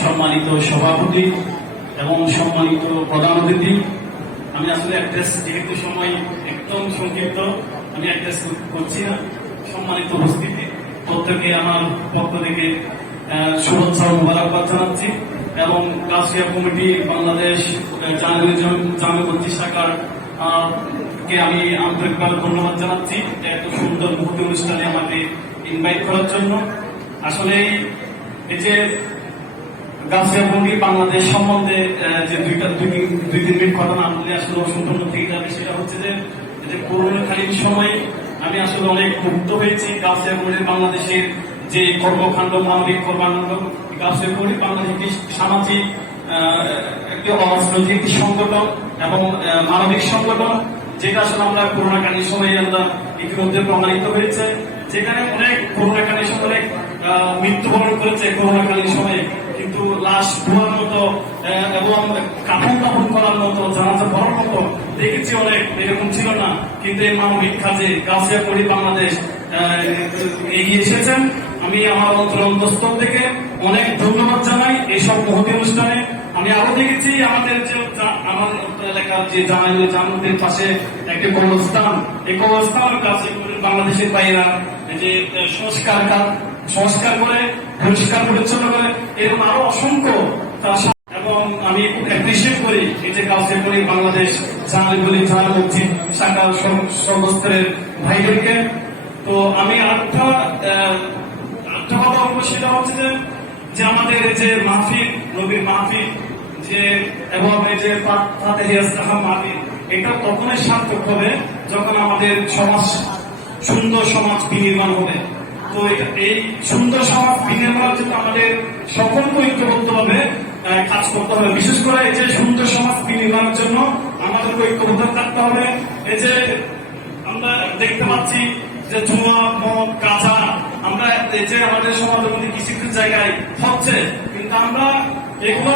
সম্মানিত সভাপতি এবং সম্মানিত প্রধান অতিথি আমি আসলে অ্যাড্রেস যেহেতু সময় একদম সংক্ষিপ্ত আমি অ্যাড্রেস করছি না সম্মানিত উপস্থিতি। প্রত্যেকে আমার পক্ষ থেকে শুভেচ্ছা ও মোবারকবাদ জানাচ্ছি। এবং কাশিয়া কমিটি বাংলাদেশ জার্নালিজম জামে শাখার কে আমি আন্তরিকভাবে ধন্যবাদ জানাচ্ছি। এত সুন্দর মুহূর্তে অনুষ্ঠানে আমাকে ইনভাইট করার জন্য। আসলে এই যে গাছিয়া বাংলাদেশ সম্বন্ধে যে দুইটা, দুই দুই তিন মিনিট কথা না বলে আসলে অসম্পূর্ণ থেকে যাবে, সেটা হচ্ছে যে যে করোনাকালীন সময়ে আমি আসলে অনেক মুগ্ধ হয়েছি। গাছিয়া বাংলাদেশের যে কর্মকাণ্ড, মানবিক কর্মকাণ্ড বাংলাদেশ সামাজিক একটি অরাজনৈতিক একটি সংগঠন এবং মানবিক সংগঠন, যেটা আসলে আমরা করোনাকালীন সময়ে আমরা ইতিমধ্যে প্রমাণিত হয়েছে, যেখানে অনেক করোনাকালীন সময় অনেক মৃত্যুবরণ করেছে করোনাকালীন সময়ে। কিন্তু লাশ ধোয়ার মতো এবং কাপড় কাপড় করার মতো, জানাজা পড়ার মতো দেখেছি অনেক, এরকম ছিল না। কিন্তু এই মানবিক কাজে গাছিয়া করি বাংলাদেশ এগিয়ে এসেছেন। আমি আমার অন্তর অন্তঃস্থল থেকে অনেক ধন্যবাদ জানাই এইসব মহতি অনুষ্ঠানে। আমি আরও দেখেছি আমাদের যে আমার এলাকার যে জানাইল জানুদের পাশে একটি কবরস্থান। এই কবরস্থান কাছে বাংলাদেশের বাইরা যে সংস্কার সংস্কার করে, পরিষ্কার পরিচ্ছন্ন করে, এরকম আরও অসংখ্য এবং আমি অ্যাপ্রিসিয়েট করি এই যে কাছে করি বাংলাদেশ জানালি বলি জানা মসজিদ শাখা সর্বস্তরের ভাইদেরকে। তো আমি আরেকটা হচ্ছে যে আমাদের যে মাহফিল, নবীর মাহফিল, যে এবং এই যে মাহফিল, এটা তখনই সার্থক হবে যখন আমাদের সমাজ, সুন্দর সমাজ বিনির্মাণ হবে। তো এই সুন্দর সমাজ আমাদের সকলকে কাজ করতে হবে। বিশেষ করে এই যে সুন্দর সমাজ বিনির্মাণের জন্য আমাদেরকে ঐক্যবদ্ধ থাকতে হবে। এই যে আমরা দেখতে পাচ্ছি যে ধোঁয়া মদ, কাঁচা যে আমাদের মধ্যে কিছু কিছু জায়গায় হচ্ছে, কিন্তু আমরা এগুলো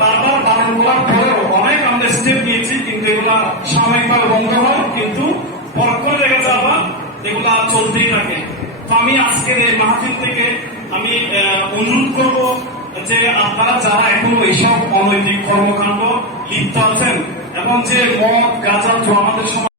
বারবার বারণ করার পরেও অনেক আমরা স্টেপ নিয়েছি, কিন্তু এগুলা সাময়িকভাবে বন্ধ হয়, কিন্তু পরক্ষণে আবার এগুলা চলতেই থাকে। তো আমি আজকের এই মাহফিল থেকে আমি অনুরোধ করব যে আপনারা যারা এখনও এইসব অনৈতিক কর্মকাণ্ড লিপ্ত আছেন, এবং যে মদ, গাঁজা আমাদের সমাজ